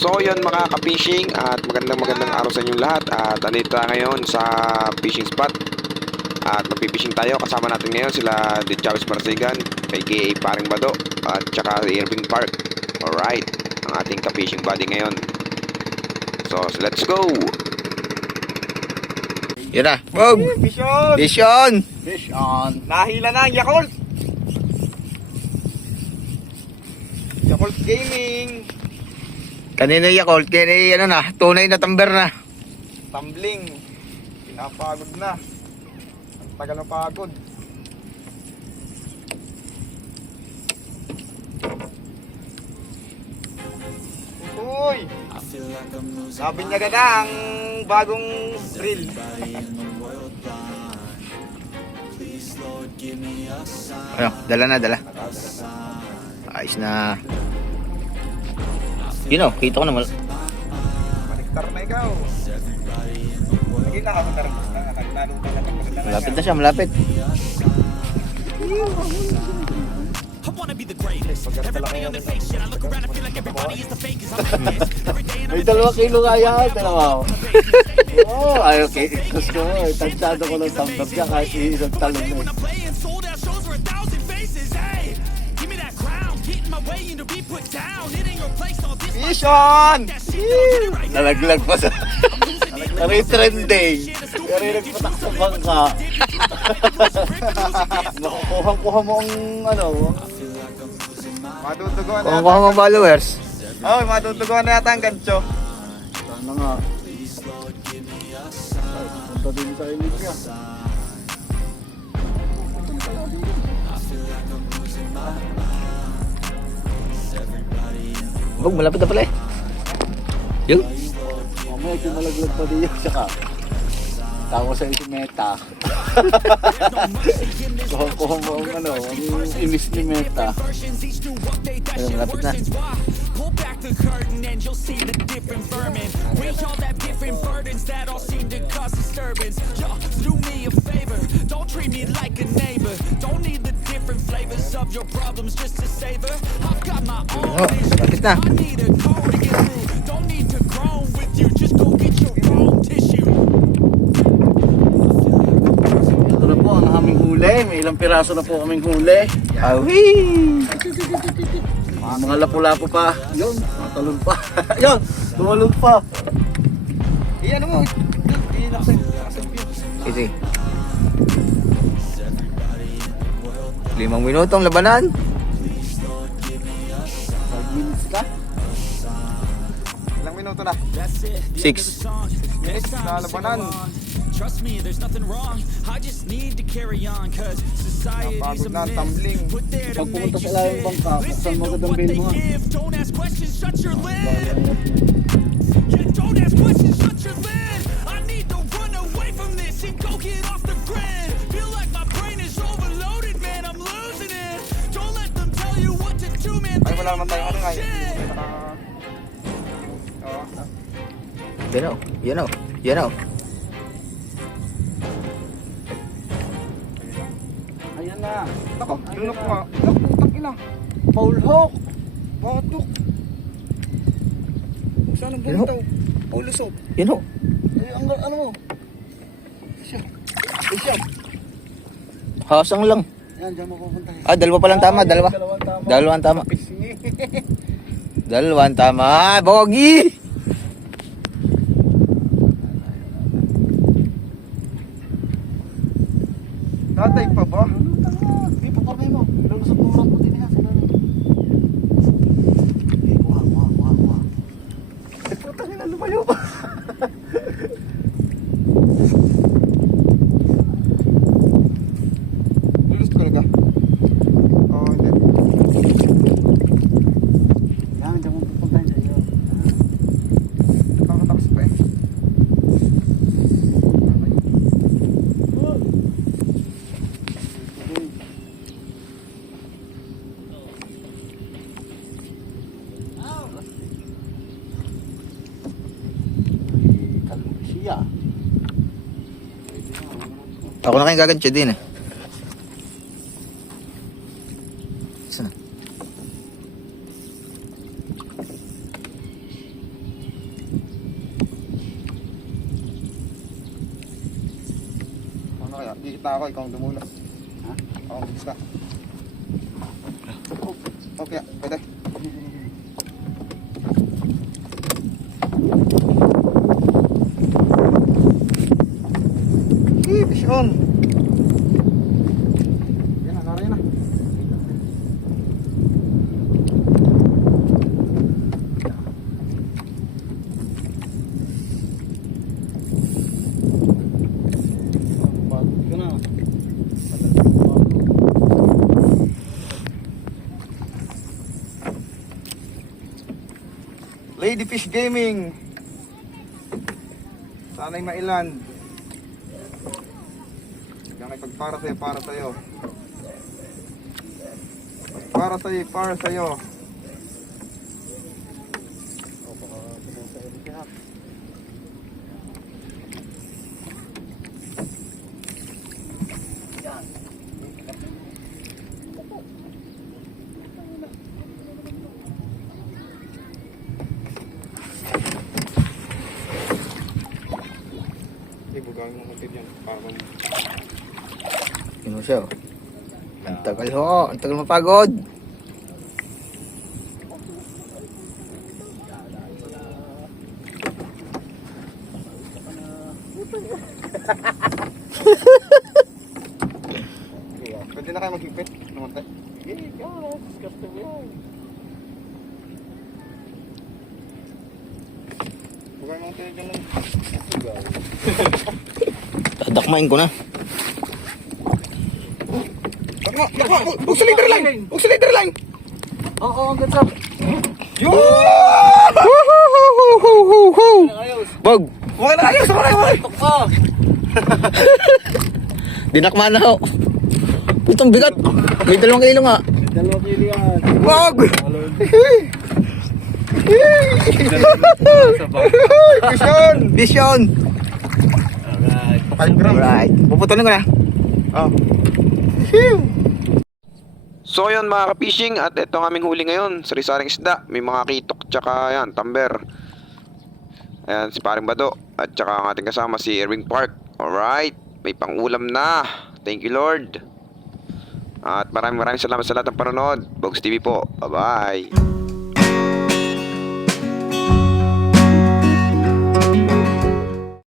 So yun mga ka-fishing, at magandang araw sa inyong lahat. At andito tayo ngayon sa fishing spot at magpipishing tayo. Kasama natin ngayon sila De Chavez Marsigan, aka Paring Bado, at saka Irving Park. Alright, ang ating ka-fishing buddy ngayon. So let's go! Yun na, Bob! Fish on! Fish on! Fish on! Nahila na ang Yakult! Yakult Gaming! Kanina Yakult, kaya ano na, tunay na tamber na. Tumbling! Pinapagod na. Ang tagal na pagod. Uy! Sabi niya ganda ang bagong reel. Ano, dala na, dala. Ayos na. Yun o, kita ko naman. Maniktar na ikaw. Lagi nakapunta rin. Nakakalalo ka na. Malapit na siya, malapit. May 2 kilo kaya, dalawa ako. Oo, ayaw kikitos ko. Tansado ko ng tambag niya kahit isang talon na. Fish on! Nalaglag pa sa... Trending. Pero yung nagpatak sa bangka. Nakukuha mo ang ano. Matutuguan na Kung yata. kuha mga followers. Oh, matutuguan na yata ang gancho. Sana nga. Punta din sa ilig niya. Bob, malapit na pala eh. Yun. Mamaya kinalaglag pa din yun. Saka, tawa sa meta. Kuha mo ang ano, ang inis ni meta. Ayun, malapit na. Pull back the curtain and you'll see the different vermin. We all have different burdens that all seem to cause disturbance. Yo, do me a favor, don't treat me like a neighbor. Don't need the different flavors of your problems just to savor. I've got my own Malapit na. I need a code to get through. Don't need to groan with you, just go get your own tissue. Ito na po ang aming huli. May ilang piraso na po kaming huli. Awi! Mga lapu-lapu pa. Yun, mga talon pa. Yun, tumalon pa. Iyan mo. Sige. 5 minutong labanan. 5 minutes ka. Ilang minuto na? 6. Minutes na labanan. Trust me, there's nothing wrong. I just need to carry on, cause society's a Napagod na ang myth. tumbling. Put there to Pag pumunta make sa you ilayong pay. bangka, buksan Listen mo to agad ang what bail they mo. give. Don't ask questions, shut your lid. Yeah, don't ask questions, shut your lid. I need to run away from this and go get off the grid. Feel like my brain is overloaded, man, I'm losing it. Don't let them tell you what to do, man. Ay, wala naman tayong ano nga. Oo. Yan o, yan o, yan o. Ayan na. Ako, lunok ko nga. Putang ina. Paul Hawk. Batok. Saan ang Ano? bumitaw? Paulusok. Yan o. Ay, ang ano mo? Siya. Ay, siya. Hasang lang. Yan, dyan mo pupunta. Ah, dalawa pa lang tama, dalawa. Dalawang tama. Dalawang tama. Pisngi. Dalawang tama. Bogi! Tatay pa ba? Hindi, paparmay mo. Lulusot mo urat mo din yan. Sila rin. Okay, kuha. Eh, putang ina, lumayo pa. Lulusot talaga? Oo, hindi. Yan, dyan mo pupunta sa iyo. Nakakatakot pa eh. Siya. Ako na kayong gagantya din eh. Saan na? kaya. Gigit na ako, ikaw ang dumulas. Ha? Ako ang gigit na. Okay, pwede. Fish on! Yan na, nara yan na. Pagod ka na. Ladyfish Gaming. Sana'y mailan. Yan ay pagpara sa'yo, para sa'yo. Para sa'yo, para sa'yo. Ibugawin mo kapit yan. Para mo. Yun mo siya. Oh. Ang tagal ho. Ang tagal mapagod. Pwede na kayo maghigpit. Namatay. Bugawin mo kapit yan lang. Dadakmain ko na. Huwag sa leader line! Huwag sa leader line! Oo, ang ganda. Yun! Bog! Okay na kayo! Sama na kayo! Tok ka. Dinakma na ho. Putong bigat. May 2 kilo nga. 2 kilo yan. Wag! Vision! Vision! Alright. 5 grams. Alright. Puputulin ko na. Oh. So yun mga ka-fishing, at ito ang aming huli ngayon. Sari-saring isda, may mga kitok tsaka yan, tamber. Ayan si Paring Bado at tsaka ang ating kasama si Erwin Park. Alright, may pang-ulam na. Thank you Lord. At maraming salamat sa lahat ng panonood. Bogs TV po, bye bye.